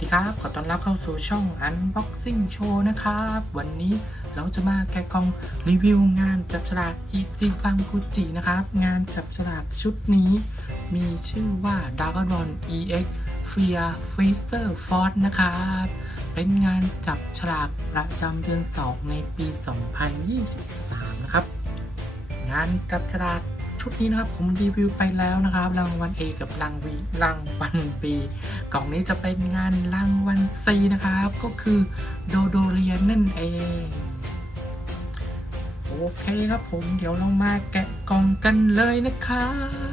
ดีครับ ขอต้อนรับเข้าสู่ช่อง Unboxing Show นะครับ วันนี้เราจะมาแกะกล่องรีวิวงานจับฉลากอีจิบังกุจินะครับ งานจับฉลากชุดนี้ มีชื่อว่า Dragon b a l EX Fear Freezer Force นะครับ เป็นงานจับฉลากประจำเดือน 2 ในปี 2023 นะครับ งานจับฉลาก ชุดนี้นะครับผมรีวิวไปแล้วนะครับรางวัล A กับรางวีรางวัล B กล่องนี้จะเป็นงานรางวัล C นะครับ ก็คือโดโดเรียนนั่นเองโอเคครับผมเดี๋ยวเรามาแกะกล่องกันเลยนะครับ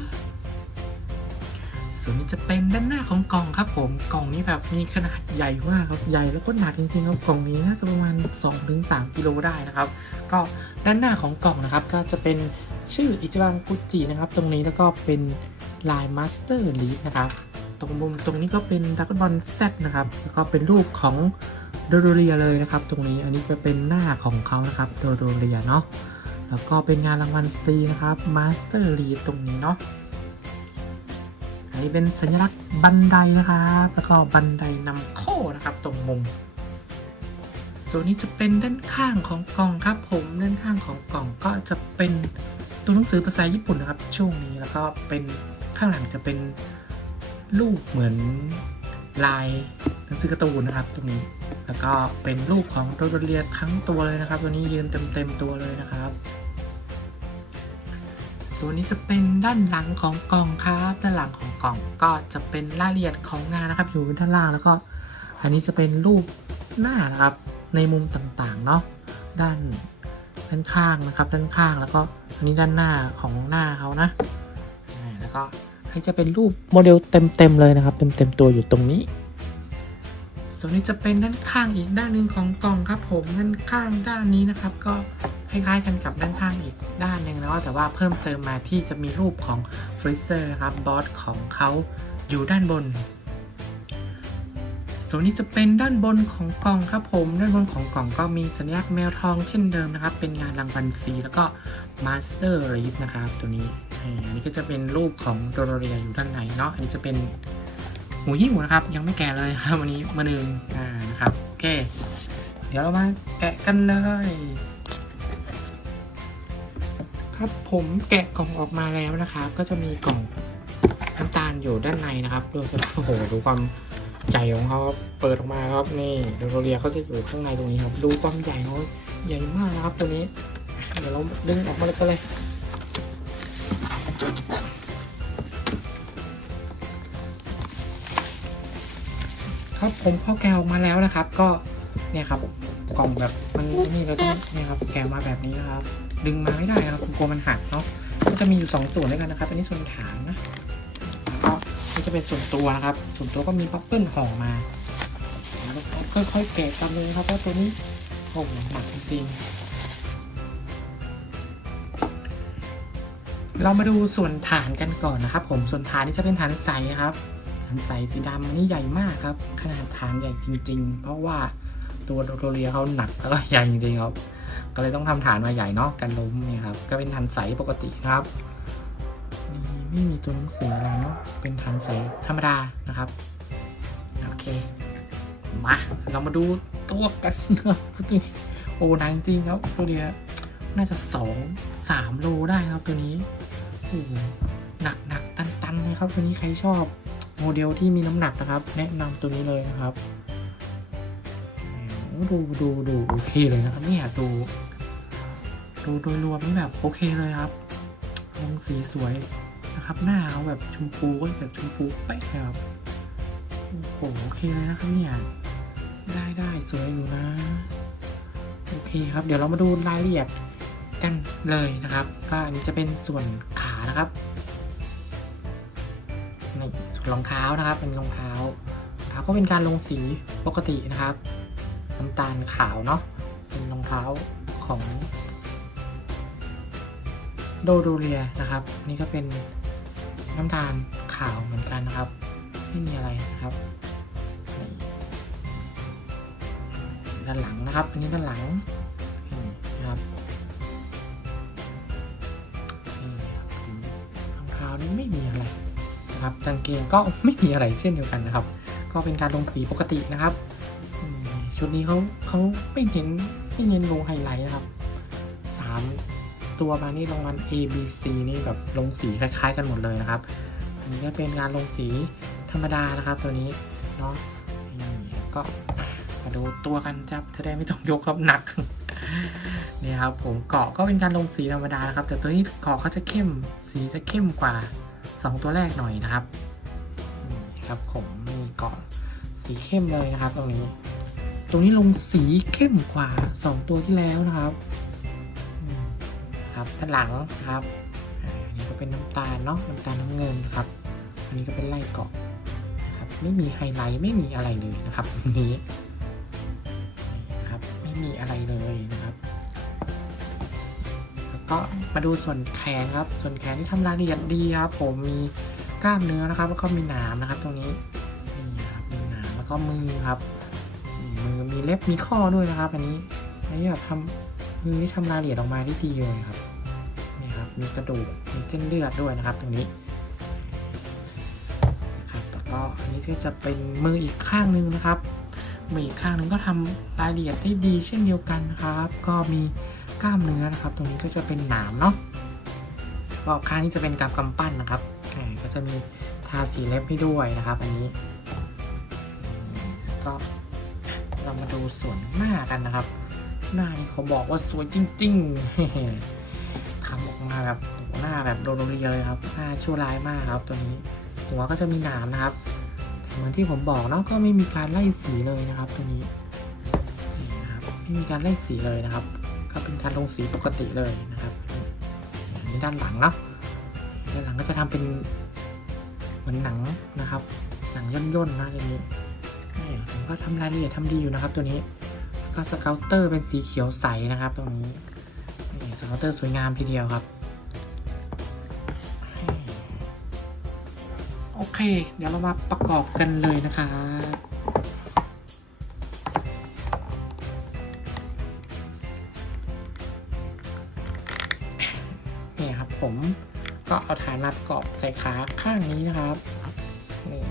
ส่วนนี้จะเป็นด้านหน้าของกล่องครับผมกล่องนี้แบบมีขนาดใหญ่มากครับใหญ่แล้วก็หนักจริงๆครับกล่องนี้น่าจะประมาณ 2-3กิโลได้นะครับ ก็ด้านหน้าของกล่องนะครับก็จะเป็น ชื่ออิจิบังกุจินะครับ ตรงนี้แล้วก็เป็นลายมาสเตอร์ลีดนะครับ ตรงมุมตรงนี้ก็เป็นดักบอลแซนะครับ แล้วก็เป็นรูปของโดโดเรียเลยนะครับ ตรงนี้อันนี้จะเป็นหน้าของเขานะครับโดโดเรียเนาะแล้วก็เป็นงานรางวัล C นะครับมาสเตอร์ลีตรงนี้เนาะอันนี้เป็นสัญลักษณ์บันไดนะครับ แล้วก็บันไดนำโค้นะครับ ตรงมุม ส่วนนี้จะเป็นด้านข้างของกล่องครับผมด้านข้างของกล่องก็จะเป็น ตัวหนังสือภาษาญี่ปุ่นนะครับ ช่วงนี้แล้วก็เป็นข้างหลังจะเป็นรูปเหมือนลายหนังสือการ์ตูนนะครับ ตรงนี้ แล้วก็เป็นรูปของโดโดเรียทั้งตัวเลยนะครับ ตัวนี้ยืนเต็มๆตัวเลยนะครับส่วนนี้จะเป็นด้านหลังของกล่องครับ ด้านหลังของกล่องก็จะเป็นรายละเอียดของงานนะครับ อยู่ด้านล่างแล้วก็ อันนี้จะเป็นรูปหน้านะครับ ในมุมต่างๆเนาะด้าน ด้านข้างนะครับ ด้านข้างแล้วก็อันนี้ด้านหน้าของหน้าเขานะแล้วก็ให้จะเป็นรูปโมเดลเต็มๆเลยนะครับ เต็มๆตัวอยู่ตรงนี้ ส่วนนี้จะเป็นด้านข้างอีกด้านหนึ่งของกล่องครับ ผมด้านข้างด้านนี้นะครับ ก็คล้ายๆ กันกับด้านข้างอีกด้านหนึ่งแล้วแต่ว่าเพิ่มเติมมาที่จะมีรูปของฟรีเซอร์นะครับบอสของเขาอยู่ด้านบน ส่วนนี้จะเป็นด้านบนของกล่องครับผม ด้านบนของกล่องก็มีสัญลักษณ์แมวทองเช่นเดิมนะครับ เป็นงานรางวัลซีแล้วก็มาสเตอร์รีฟนะครับตัวนี้อันนี้ก็จะเป็นรูปของโดโรเรียอยู่ด้านในเนาะอันนี้จะเป็นหมูหิ้วนะครับ ยังไม่แกะเลยครับวันนี้มาหนึ่งอ่านะครับโอเค เดี๋ยวเรามาแกะกันเลยครับผมแกะกล่องออกมาแล้วนะครับ ก็จะมีกล่องน้ำตาลอยู่ด้านในนะครับดูโอ้โหดูความ ใหญ่ของเขาเปิดออกมาครับนี่โดโรเรียเขาจะอยู่ข้างในตรงนี้ครับ ดูความใหญ่เขาใหญ่มากนะครับตัวนี้ เดี๋ยวเราดึงออกมาเลยก็เลยครับผมเข้าแกออกมาแล้วนะครับ ก็เนี่ยครับกล่องแบบมันนี่เราต้องเนี่ยครับแกมาแบบนี้นะครับ ดึงมาไม่ได้นะครับกลัวมันหักเนาะก็จะมีอยู่สองส่วนด้วยกันนะครับ อันนี้ส่วนฐานนะ นี่จะเป็นส่วนตัวนะครับ ส่วนตัวก็มีบับเปิ้ลห่อมาค่อยๆแกะกันเลยครับเพราะตัวนี้โอ้โหหนักจริงๆเรามาดูส่วนฐานกันก่อนนะครับ ผมส่วนฐานนี่จะเป็นฐานใสครับ ฐานใสสีดำนี่ใหญ่มากครับ ขนาดฐานใหญ่จริง ๆ เพราะว่าตัวโดโรเรียเขาหนักแล้วก็ใหญ่จริงๆครับ ก็เลยต้องทำฐานมาใหญ่เนาะกันล้มเนี่ยครับ ก็เป็นฐานใสปกติครับ ไม่มีตัวหนังสืออะไรเนาะเป็นฐานใสธรรมดานะครับ โอเค มา เรามาดูตัวกันครับตัวนี้โอ้หนังจริงครับตัวเดียน่าจะสองสามโลได้ครับตัวนี้โอ้หนักหนักตันตันเลยครับตัวนี้ใครชอบ โมเดลที่มีน้ำหนักนะครับ แนะนำตัวนี้เลยนะครับดูดูดูโอเคเลยนะครับเนี่ยดูดูโดยรวมนี่แบบโอเคเลยครับลงสีสวย นะครับหน้าเขาแบบชมพูก็แบบชมพูเป๊ะครับโอ้โหโอเคเลยนะครับเนี่ยได้ได้สวยอยู่นะ โอเคครับ เดี๋ยวเรามาดูรายละเอียดกันเลยนะครับ ก็อันนี้จะเป็นส่วนขานะครับนี่ส่วนรองเท้านะครับ เป็นรองเท้าเท้าก็เป็นการลงสีปกตินะครับน้ำตาลขาวเนาะเป็นรองเท้าของโดโดเรียนะครับ นี่ก็เป็น น้ำตาลขาวเหมือนกันนะครับ ไม่มีอะไรนะครับ ด้านหลังนะครับ อันนี้ด้านหลังนะครับรองเท้านี่ไม่มีอะไรนะครับกางเกงก็ไม่มีอะไรเช่นเดียวกันนะครับ ก็เป็นการลงสีปกตินะครับชุดนี้เขาเขาไม่เน้นไม่เน้นลงไฮไลท์นะครับ ตัวมานี่รางวัล A B C นี่แบบลงสีคล้าย ๆ กันหมดเลยนะครับอันนี้ก็เป็นการลงสีธรรมดานะครับตัวนี้เนาะก็มาดูตัวกันจับจะได้ไม่ต้องยกครับหนักนี่ครับผมเกาะก็เป็นการลงสีธรรมดานะครับ แต่ตัวนี้เกาะเขาจะเข้มสีจะเข้มกว่า 2 ตัวแรกหน่อยนะครับนี่ครับผมมีเกาะสีเข้มเลยนะครับ ตรงนี้ ตรงนี้ลงสีเข้มกว่า 2 ตัวที่แล้วนะครับ ครับด้านหลังครับอันนี้ก็เป็นน้ำตาลเนาะน้ำตาลน้ำเงินครับ อันนี้ก็เป็นไล่เกาะนะครับไม่มีไฮไลท์ไม่มีอะไรเลยนะครับตรงนี้ครับไม่มีอะไรเลยนะครับ แล้วก็มาดูส่วนแขนครับส่วนแขนที่ทำรายละเอียดดีครับผมมีกล้ามเนื้อนะครับแล้วก็มีหนามนะครับ ตรงนี้นี่ครับมีหนามแล้วก็มือครับมือมีเล็บมีข้อด้วยนะครับ อันนี้อันนี้แบบทำมือที่ทำรายละเอียดออกมาได้ดีเลยครับ มีกระดูก มีเส้นเลือดด้วยนะครับ ตรงนี้ครับแล้วก็อันนี้ก็จะเป็นมืออีกข้างหนึ่งนะครับมืออีกข้างหนึ่งก็ทำรายละเอียดได้ดีเช่นเดียวกันนะครับ ก็มีกล้ามเนื้อนะครับ ตรงนี้ก็จะเป็นหนามเนาะก็ข้างนี้จะเป็นกำกำปั้นนะครับก็จะมีทาสีเล็บให้ด้วยนะครับ อันนี้อืมก็เรามาดูส่วนหน้ากันนะครับ หน้านี่เขาบอกว่าสวยจริง ๆ มาแบบหน้าแบบโดนเรียเลยครับหน้าชั่วร้ายมากครับ ตัวนี้หัวก็จะมีหนามนะครับแต่เหมือนที่ผมบอกเนาะก็ไม่มีการไล่สีเลยนะครับ ตัวนี้นะครับไม่มีการไล่สีเลยนะครับ ก็เป็นการลงสีปกติเลยนะครับอันนี้ด้านหลังเนาะด้านหลังก็จะทำเป็นเหมือนหนังนะครับ หนังย่นๆนะตัวนี้ผมก็ทำรายละเอียดทำดีอยู่นะครับ ตัวนี้ก็สเกลเตอร์เป็นสีเขียวใสนะครับ ตรงนี้สเกลเตอร์สวยงามทีเดียวครับ เค เดี๋ยวเรามาประกอบกันเลยนะครับนี่ครับผมก็เอาฐานมาประกอบใส่ขาข้างนี้นะครับนี่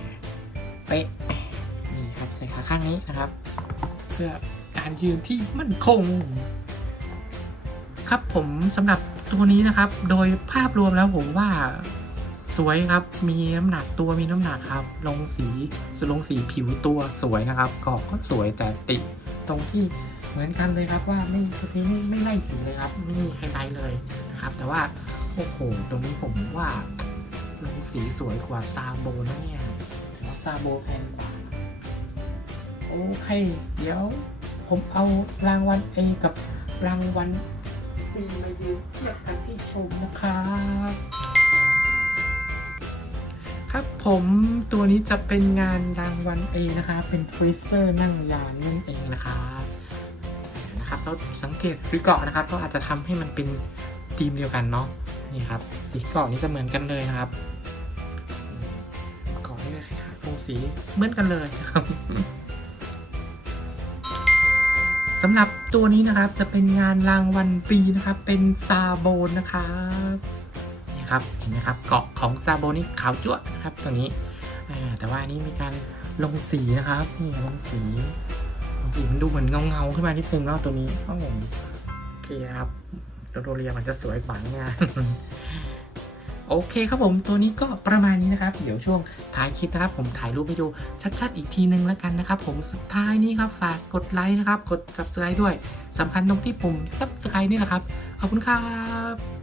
เป๊ะนี่ครับใส่ขาข้างนี้นะครับ เพื่อการยืนที่มั่นคง ครับผมสำหรับตัวนี้นะครับ โดยภาพรวมแล้วผมว่า สวยครับ มีน้ำหนักตัวมีน้ำหนักครับ ลงสีสลงสีผิวตัวสวยนะครับกรอบก็สวยแต่ติดตรงที่เหมือนกันเลยครับว่าไม่ชุดนี้ไม่ไม่ไล่สีเลยครับ ไม่มีไฮไลท์เลยนะครับ แต่ว่าโอ้โหตรงนี้ผมว่าลงสีสวยกว่าซาโบนะเนี่ยซาโบแพงกว่าโอเค เดี๋ยวผมเอารางวัล A กับรางวัล B มายืนเทียบกันให้ชมนะครับ ครับผมตัวนี้จะเป็นงานรางวัล A นะคะ เป็นฟรีเซอร์นั่งยางนั่นเองนะครับนะครับเราสังเกตสีเกาะนะครับก็อาจจะทำให้มันเป็นธีมเดียวกันเนาะนี่ครับสีเกาะนี้จะเหมือนกันเลยนะครับเกาะนี่ก็คล้ายๆโครงสีเหมือนกันเลยนะครับสำหรับตัวนี้นะครับจะเป็นงานรางวัลปีนะครับ เป็นซาโบนนะครับ ครับเห็นไหมครับเกาะของซาโบนนี่ขาวจั่วนะครับตัวนี้แต่ว่านี้มีการลงสีนะครับนี่ลงสีลงสีมันดูเหมือนเงาเงาๆขึ้นมานิดนึงเนาะตัวนี้โอ้โหโอเคครับโดเรียมันจะสวยกว่างานโอเคครับผมตัวนี้ก็ประมาณนี้นะครับ เดี๋ยวช่วงท้ายคลิปนะครับ ผมถ่ายรูปให้ดูชัดๆ อีกทีนึงแล้วกันนะครับ ผมสุดท้ายนี้ครับฝากกดไลค์นะครับ กด subscribe ด้วยสำคัญตรงที่ปุ่ม subscribe นี่แหละครับ ขอบคุณครับ